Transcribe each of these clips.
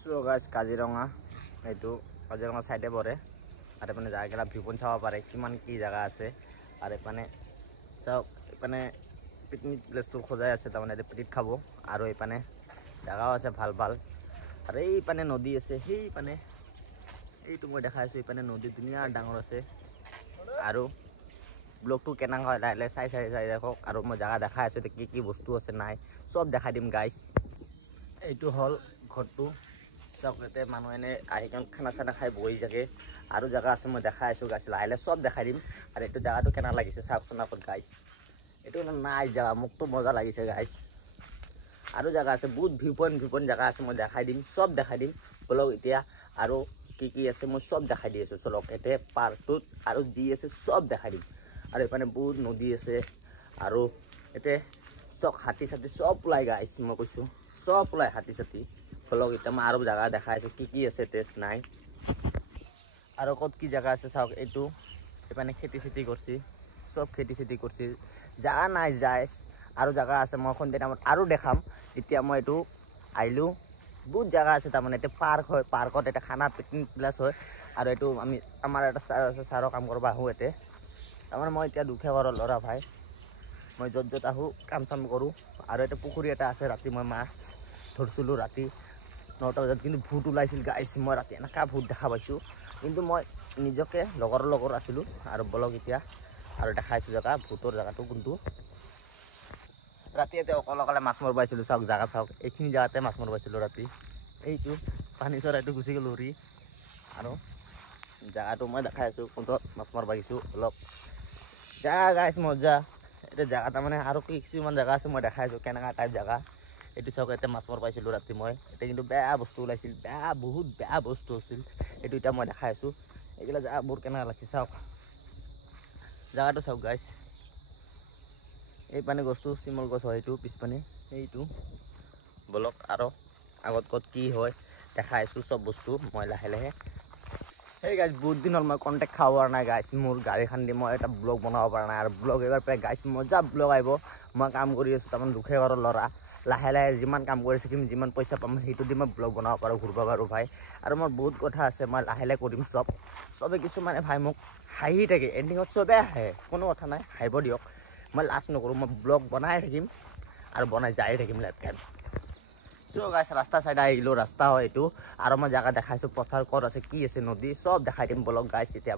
so guys Kaziranga এইটো কাজিৰঙা সাইডে পৰে আৰু মানে জায়গাটা ভিউ পইণ্ট চাব পাৰে কিমান কি জায়গা আছে আৰু মানে সব মানে পিকনিক প্লেসটো খোজাই আছে তাৰমানে পিকনিক খাব আৰু এইপানে জায়গাও আছে ভাল ভাল আৰু এইপানে নদী আছে সেইপানে এইটো মই দেখাই আছো এইপানে নদী ধুনীয়া ডাঙৰ আছে আৰু ব্লগটো কেনা হয় লাহে চাই দেখক আৰু মই জায়গা দেখাই আছো কি কি বস্তু আছে নাই সব দেখাই দিম গাইস এইটো হল ঘৰটো সবতে মানুহ এনে আহিকান খানা চানা খাই বহি যাগে আৰু জায়গা আছে মই দেখাই আছো গাইস লাহে সব দেখাই দিম আৰু এইটো জায়গাটো কেনা লাগিছে চাওকচোন আপত গাইস এইটো নাই জায়গা মুকটো মজা লাগিছে গাইস আৰু জায়গা আছে বহুত ভিউ পইণ্ট জায়গা আছে মই দেখাই দিম সব দেখাই দিম বলক এতিয়া আৰু কি আছে মই সব দেখাই দি আছো চলক এতে পাৰ্কটোত আৰু যি আছে সব দেখাই দিম আৰু এপানে বহুত নদী আছে আৰু এতে সব হাতী সাথী সব ওলাই গাইস মই কৈছো সব ওলাই হাতী সাথী বলক এতিয়া মই আৰু জায়গা দেখাই আছো কি আছে টেষ্ট নাই আৰু কত কি জায়গা আছে চাওক এইটো এপানে খেতি চেতি কৰছি সব খেতি চেতি কৰছি জায়গা নাই যায় আৰু জায়গা আছে মই এখন দিন আৰু দেখাম এতিয়া মই এইটো আইলো বহুত জায়গা আছে তাৰমানে এটা পাৰ্ক হয় পাৰ্কত এটা খানা পিকনিক প্লেস হয় আৰু এইটো আমি আমাৰ এটা সাৰৰ কাম কৰিব আহো এতে তাৰমানে মই এতিয়া দুখীয়া ঘৰৰ ল'ৰা ভাই মই যত আহো কাম চাম কৰো আৰু এটা পুখুৰী এটা আছে ৰাতি মই মাছ ধৰছিলো ৰাতি 9টা বজাত কিন্তু ভূত ওলাইছিল গাইস মই ৰাতি এনেকা ভূত দেখা পাইছো কিন্তু মই নিজকে লগৰ আছিলো আৰু বলক এতিয়া আৰু দেখাইছো জায়গা ভূতৰ জায়গাটো কোনটো ৰাতি এতে অকলে মাছ মাৰ পাইছিলো চাওক জায়গা চাওক এইখিনি জায়গাতে মাছ মাৰ পাইছিলো ৰাতি এইটো পানী চৰাইটো গুচি গ'ল উৰি আৰু জায়গাটো মই দেখাই আছো কোনটো মাছ মাৰ পাইছো অলপ জায়গা গাইস মজা এটা জায়গা তাৰমানে আৰু কিছুমান জায়গা আছে মই দেখাই আছো কেনেকা টাইপ জায়গা এইটো চাওক এতে মাছ মাৰ পাইছিলো ৰাতি মই এটা কিন্তু বেয়া বস্তু ওলাইছিল বহুত বেয়া বস্তু আছিল এইটো এতিয়া মই দেখাই আছো এইগিলা জায়গা বহুত কেনেকা লাগিছে চাওক জায়গাটো চাওক গাইস এই পানে গছটো চিমল গছ হয় এইটো পিছপানে এইটো বলক আৰু আগত কত কি হয় দেখাই আছো সব বস্তু মই লাহে এই গাইস বহুত দিন হল মই কন্টেক্ট খাব পৰা নাই গাইস মোৰ গাড়ীখন দি মই এটা ব্লগ বনাব পৰা নাই আৰু ব্লগ এবাৰ প্ৰায় গাইস মজা ব্লগ আহিব মই কাম কৰি আছো তাৰমানে দুখীয়া ঘৰৰ ল'ৰা লাহে যিমান কাম কৰি থাকিম যিমান পইচা পাম সেইটো দি মই ব্লগ বনাব পাৰো ঘূৰিব পাৰো ভাই আৰু মোৰ বহুত কথা আছে মই লাহে কৰিম সবে কিছুমানে ভাই মোক হাঁহি থাকে এণ্ডিঙত সবে আহে কোনো কথা নাই হাঁহিব দিয়ক মই লাজ নকৰো মই ব্লগ বনাই থাকিম আৰু বনাই যাই থাকিম লাইফ টাইম সো গাইস ৰাস্তা সাইডে আহিলো ৰাস্তা হয় এইটো আৰু মই জায়গা দেখাইছো পথাৰ কত আছে কি আছে নদী সব দেখাই দিম বলক গাইস এতিয়া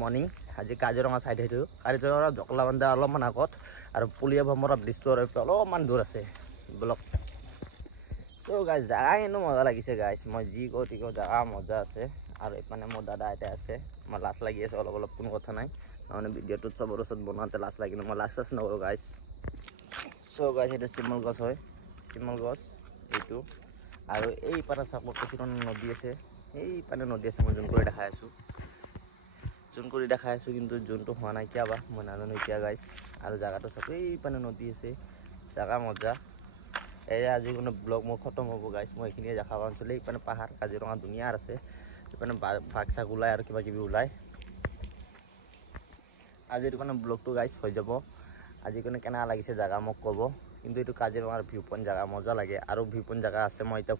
মৰ্নিং আজি কাজিৰঙা সাইড সেইটো কাজিৰঙা জকলাবন্ধা অলপমান আগত আৰু পুলিয়া ভমৰা ব্ৰিজটোৰ অলপমান দূৰ আছে বলক সো গাইস জায়গা কিন্তু মজা লাগিছে গাইস মই যি কওঁ জায়গা মজা আছে আৰু এইপানে মোৰ দাদা এটা আছে মই লাজ লাগি আছে অলপ কোনো কথা নাই মানে ভিডিঅ'টোত চবৰ ওচৰত বনাওঁতে লাজ লাগিলে মই লাজ নকৰো গাইস সো গাইস এটা চিমল গছ হয় চিমল গছ এইটো আৰু এই পাৰা চাব কিছুমান নদী আছে এই পানে নদী আছে মই জোন কৰি দেখাই আছো কিন্তু জোনটো হোৱা নাই কিয় বা মই নাজানো এতিয়া গাইস আৰু জায়গাটো চাব এই পানে নদী আছে জায়গা মজা এই আজি কোনো ব্লগ মোৰ খতম হ'ব গাইস মই এইখিনিয়ে দেখা পাম চলে এইপানে পাহাৰ কাজিৰঙা দুনিয়াৰ আছে এইপানে বাঘ চাগ ওলাই আৰু কিবা কিবি ওলাই আজিৰ কাৰণে ব্লগটো গাইস হৈ যাব আজি কোনো কেনা লাগিছে জায়গা মোক ক'ব কিন্তু এইটো কাজিৰঙাৰ ভিউ পইণ্ট জায়গা মজা লাগে আৰু ভিউ পইণ্ট জায়গা আছে মই এতিয়া